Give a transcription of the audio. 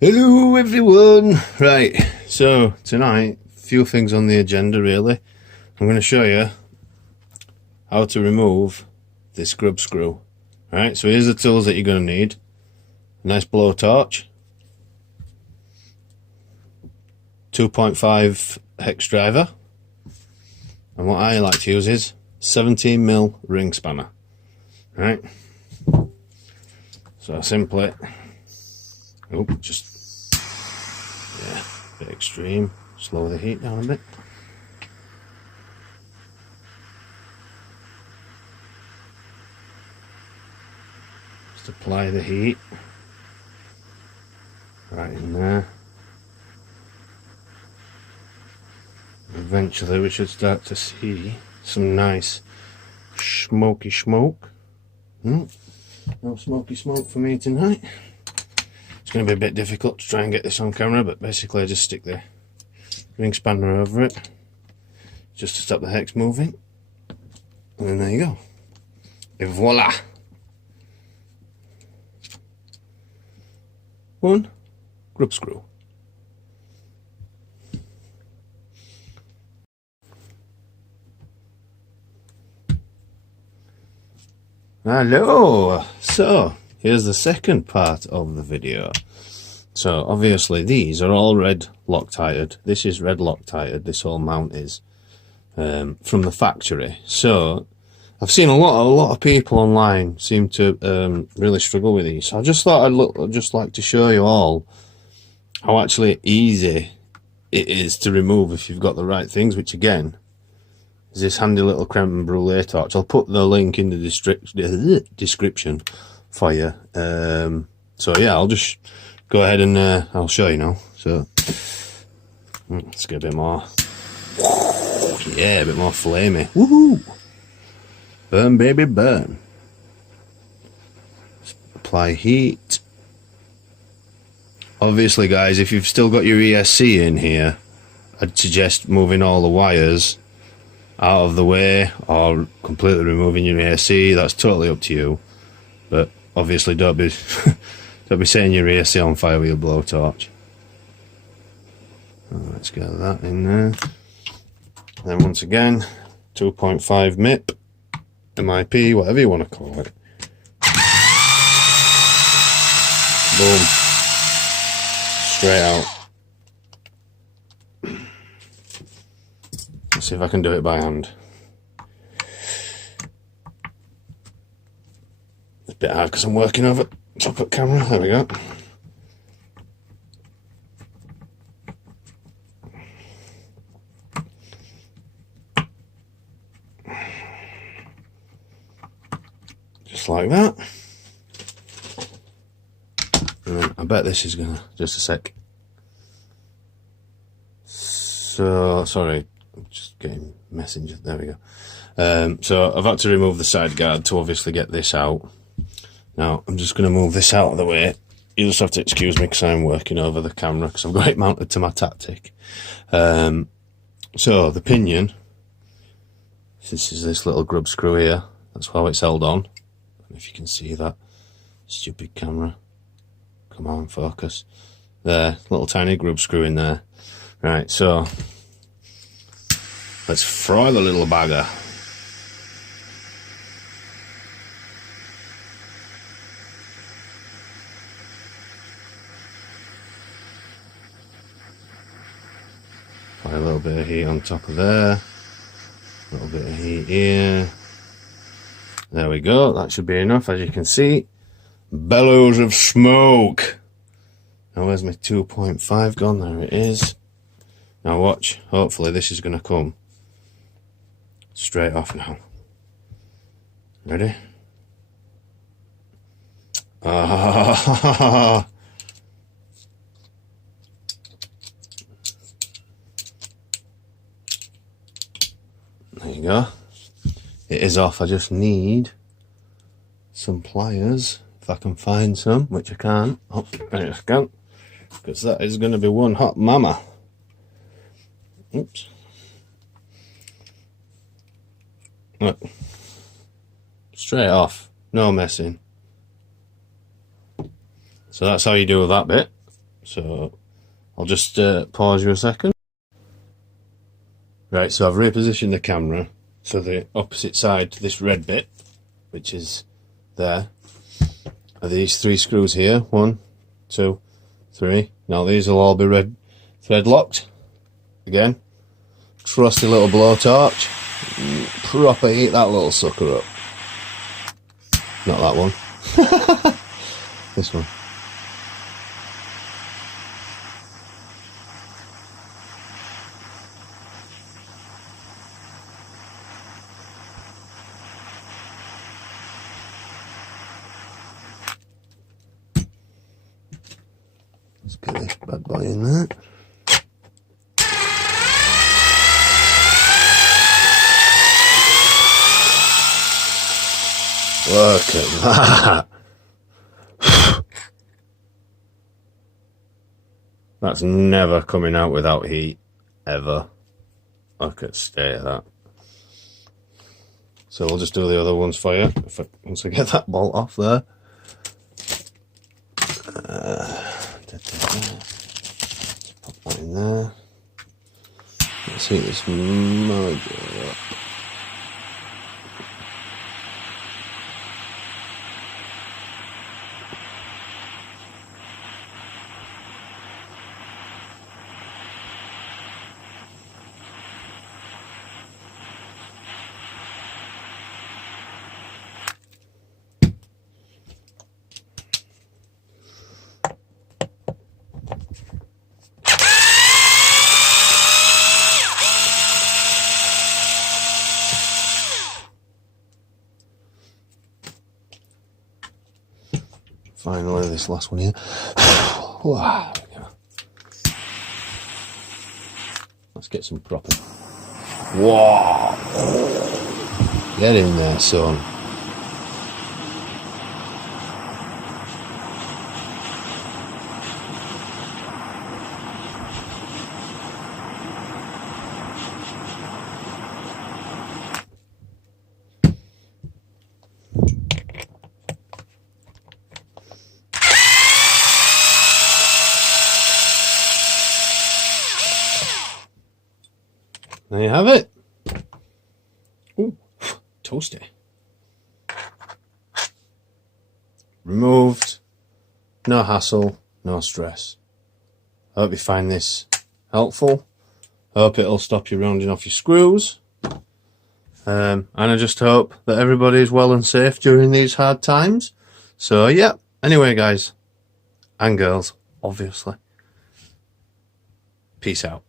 Hello everyone! Right, so tonight, a few things on the agenda really. I'm going to show you how to remove this grub screw. Alright, so here's the tools that you're going to need. A nice blowtorch, 2.5 hex driver, and what I like to use is 17mm ring spanner. Right, so simply, yeah, a bit extreme, slow the heat down a bit. Just apply the heat right in there. Eventually we should start to see some nice smoky smoke. No smoky smoke for me tonight. It's going to be a bit difficult to try and get this on camera, but basically I just stick the ring spanner over it just to stop the hex moving, and then there you go. Et voila! One grub screw. Hello! So, here's the second part of the video. So, obviously these are all red Loctited. This is red Loctited, this whole mount is, from the factory. So, I've seen a lot of people online seem to really struggle with these. So I just thought I'd just like to show you all how actually easy it is to remove if you've got the right things, which again, is this handy little creme brulee torch. I'll put the link in the description for you. So yeah, I'll just go ahead and I'll show you now. So let's get a bit more, yeah, a bit more flamey. Woohoo! Burn baby burn. Just apply heat. Obviously guys, if you've still got your ESC in here, I'd suggest moving all the wires out of the way or completely removing your ESC. That's totally up to you, but obviously don't be don't be setting your ESC on fire with your blowtorch. Let's get that in there. Then once again, 2.5 MIP, MIP, whatever you want to call it. Boom. Straight out. Let's see if I can do it by hand. It's a bit hard because I'm working over top of camera. There we go. Just like that. And then I bet this is gonna, just a sec. So, sorry, I'm just getting messenger, there we go. So I've had to remove the side guard to obviously get this out. Now I'm just going to move this out of the way. You just have to excuse me because I'm working over the camera because I've got it mounted to my tactic. So the pinion, this is this little grub screw here, that's how it's held on. If you can see that, stupid camera, come on, focus. There, little tiny grub screw in there. Right, so let's fry the little bagger. Apply a little bit of heat on top of there, a little bit of heat here. There we go, that should be enough. As you can see, bellows of smoke. Now where's my 2.5 gone? There it is. Now watch, hopefully this is going to come straight off now. Ready? Ah. There you go. It is off. I just need some pliers, if I can find some, which I can't. Oh, there I can. Because that is going to be one hot mama. Oops. Look. Straight off. No messing. So that's how you do that bit. So I'll just pause you a second. Right, so I've repositioned the camera so the opposite side to this red bit, which is there, are these 3 screws here. 1, 2, 3. Now these will all be red thread locked. Again, trusty little blowtorch. Proper heat that little sucker up. Not that one. This one. Let's get this bad boy in there. Look at that. That's never coming out without heat, ever. Look at the state of that. So we'll just do the other ones for you once I get that bolt off there. Pop that in there. Let's heat this mojo up. Finally, this last one here. Wow, there we go. Let's get some proper. Whoa! Get in there, son. There you have it. Ooh, toasty. Removed. No hassle, no stress. I hope you find this helpful. I hope it'll stop you rounding off your screws. And I just hope that everybody is well and safe during these hard times. So yeah, anyway guys, and girls, obviously. Peace out.